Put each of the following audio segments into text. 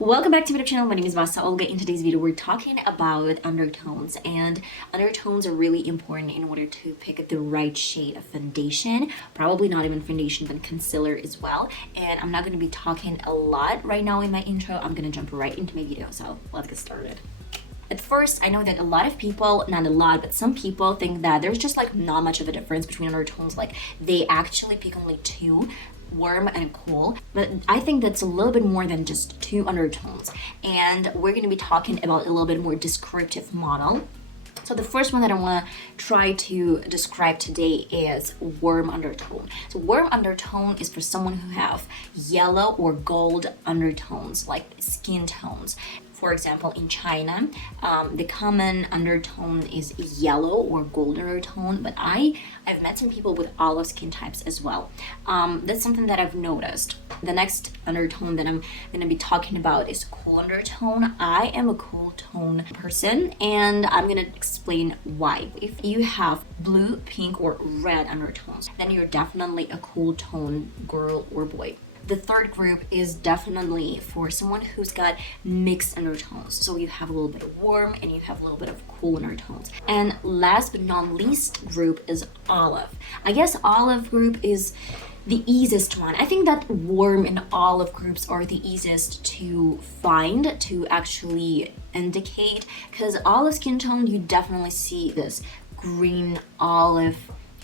Welcome back to my channel. My name is VassaOlga. In today's video, we're talking about undertones, and undertones are really important in order to pick the right shade of foundation. Probably not even foundation, but concealer as well. And I'm not going to be talking a lot right now in my intro. I'm going to jump right into my video. So let's get started. At first, I know that a lot of people, not a lot, but some people think that there's just like not much of a difference between undertones. Like they actually pick only two, warm and cool, but I think that's a little bit more than just two undertones, and we're going to be talking about a little bit more descriptive model. So the first one that I want to try to describe today is warm undertone. So warm undertone is for someone who have yellow or gold undertones, like skin tones. For example, in China, the common undertone is yellow or gold undertone, but I've met some people with olive skin types as well. That's something that I've noticed. The next undertone that I'm going to be talking about is cool undertone. I am a cool tone person, and I'm going to explain why. If you have blue, pink, or red undertones, then you're definitely a cool tone girl or boy. The third group is definitely for someone who's got mixed undertones. So you have a little bit of warm and you have a little bit of cool undertones. And last but not least group is olive. I guess olive group is the easiest one. I think that warm and olive groups are the easiest to find, to actually indicate, because olive skin tone, you definitely see this green olive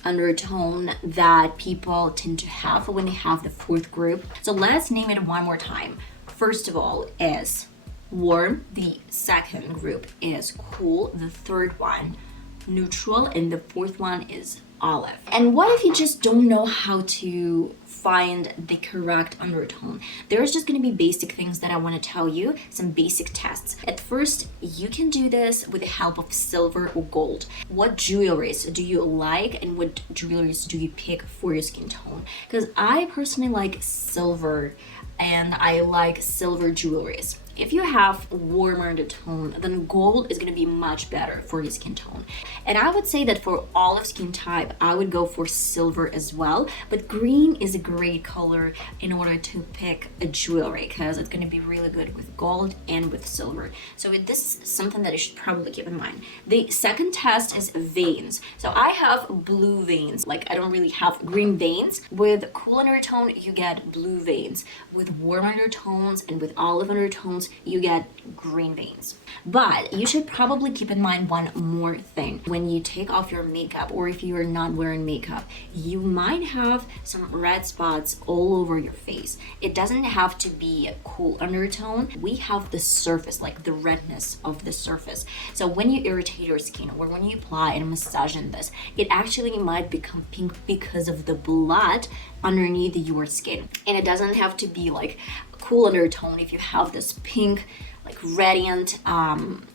undertone that people tend to have when they have the fourth group. So let's name it one more time. First of all is warm, the second group is cool, the third one neutral, and the fourth one is olive. And what if you just don't know how to find the correct undertone? There's just going to be basic things that I want to tell you, some basic tests. At first, you can do this with the help of silver or gold. What jewelries do you like and what jewelries do you pick for your skin tone? Because I personally like silver, and I like silver jewelries. If you have warmer undertone, then gold is going to be much better for your skin tone. And I would say that for olive skin type, I would go for silver as well. But green is a great color in order to pick a jewelry, because it's going to be really good with gold and with silver. So this is something that you should probably keep in mind. The second test is veins. So I have blue veins. Like I don't really have green veins. With cool undertone, you get blue veins. With warm undertones and with olive undertones, you get green veins. But you should probably keep in mind one more thing. When you take off your makeup, or if you are not wearing makeup, you might have some red spots all over your face. It doesn't have to be a cool undertone. We have the surface, like the redness of the surface. So when you irritate your skin or when you apply and massage in this, it actually might become pink because of the blood underneath your skin. And it doesn't have to be like a cool undertone if you have this pink, like radiant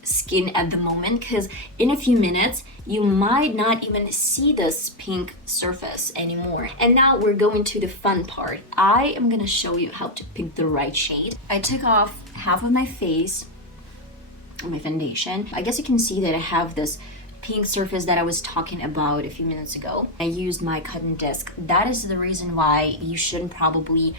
skin at the moment, because in a few minutes you might not even see this pink surface anymore. And now we're going to the fun part. I am gonna show you how to pick the right shade. I took off half of my face, my foundation. I guess you can see that I have this pink surface that I was talking about a few minutes ago. I used my cotton disc. That is the reason why you shouldn't probably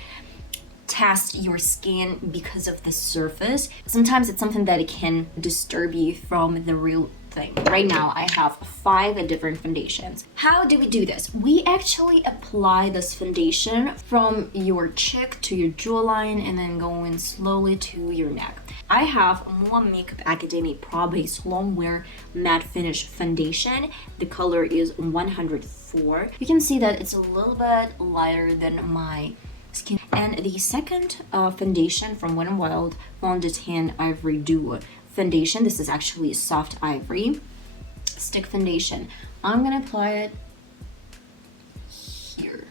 test your skin because of the surface. Sometimes it's something that it can disturb you from the real thing. Right now I have 5 different foundations. How do we do this? We actually apply this foundation from your cheek to your jawline and then going slowly to your neck. I have More Makeup Academy Pro Base Long Wear Matte Finish Foundation. The color is 104. You can see that it's a little bit lighter than my skin. And the second foundation from Wet n Wild Fondant Ivory Duo foundation. This is actually soft ivory stick foundation. I'm gonna apply it here.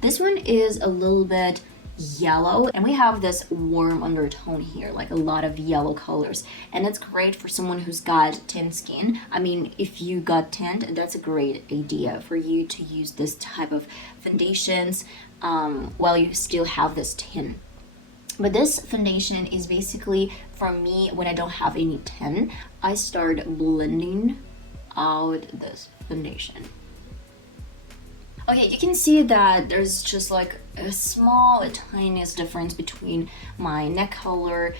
This one is a little bit yellow, and we have this warm undertone here, like a lot of yellow colors, and it's great for someone who's got tanned skin. I mean, if you got tanned, that's a great idea for you to use this type of foundations while you still have this tan. But this foundation is basically, for me, when I don't have any tan, I start blending out this foundation. Okay, you can see that there's just like a small, a tiniest difference between my neck color.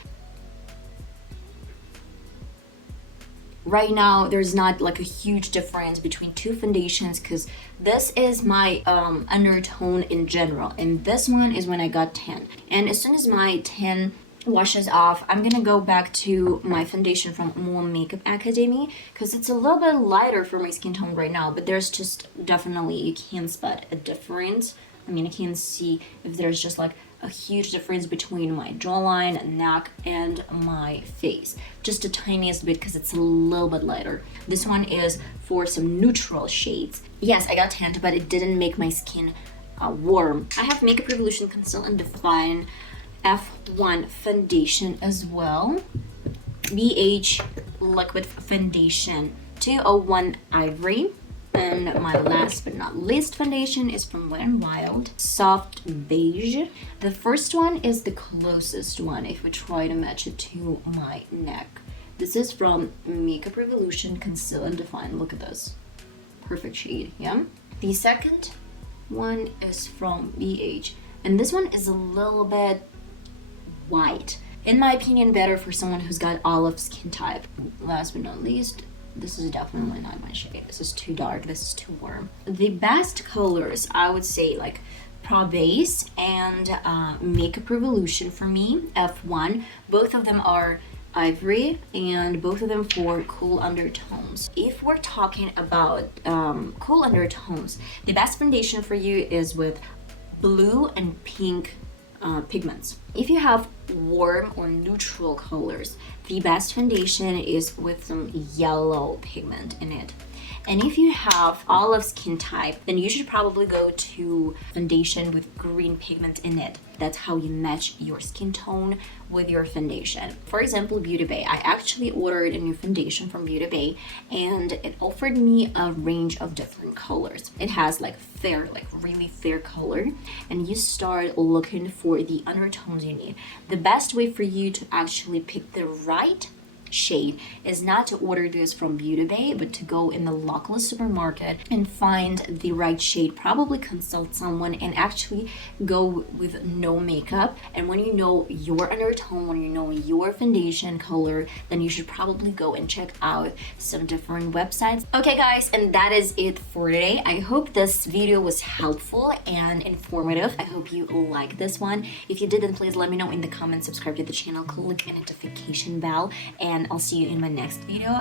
Right now, there's not like a huge difference between two foundations because this is my undertone in general, and this one is when I got tan. And as soon as my tan washes off, I'm gonna go back to my foundation from More Makeup Academy because it's a little bit lighter for my skin tone right now, but there's just definitely, you can spot a difference. I mean, I can see if there's just like a huge difference between my jawline, neck, and my face. Just the tiniest bit because it's a little bit lighter. This one is for some neutral shades. Yes, I got tanned, but it didn't make my skin warm. I have Makeup Revolution Conceal and Define F1 foundation as well. BH Liquid Foundation 201 Ivory. And my last but not least foundation is from Wet n Wild, Soft Beige. The first one is the closest one if we try to match it to my neck. This is from Makeup Revolution Conceal and Define. Look at this. Perfect shade, yeah? The second one is from BH. And this one is a little bit white. In my opinion, better for someone who's got olive skin type. Last but not least, this is definitely not my shade. This is too dark, this is too warm. The best colors, I would say, like Pro Base and Makeup Revolution for me, F1. Both of them are ivory and both of them for cool undertones. If we're talking about cool undertones, the best foundation for you is with blue and pink pigments. If you have warm or neutral colors, the best foundation is with some yellow pigment in it. And if you have olive skin type, then you should probably go to foundation with green pigment in it. That's how you match your skin tone with your foundation. For example, Beauty Bay. I actually ordered a new foundation from Beauty Bay and it offered me a range of different colors. It has like fair, like really fair color, and you start looking for the undertones you need. The best way for you to actually pick the right shade is not to order this from Beauty Bay, but to go in the local supermarket and find the right shade. Probably consult someone and actually go with no makeup. And when you know your undertone, when you know your foundation color, then you should probably go and check out some different websites. Okay guys, and that is it for today. I hope this video was helpful and informative. I hope you like this one. If you did, then please let me know in the comments, subscribe to the channel, click the notification bell, and I'll see you in my next video.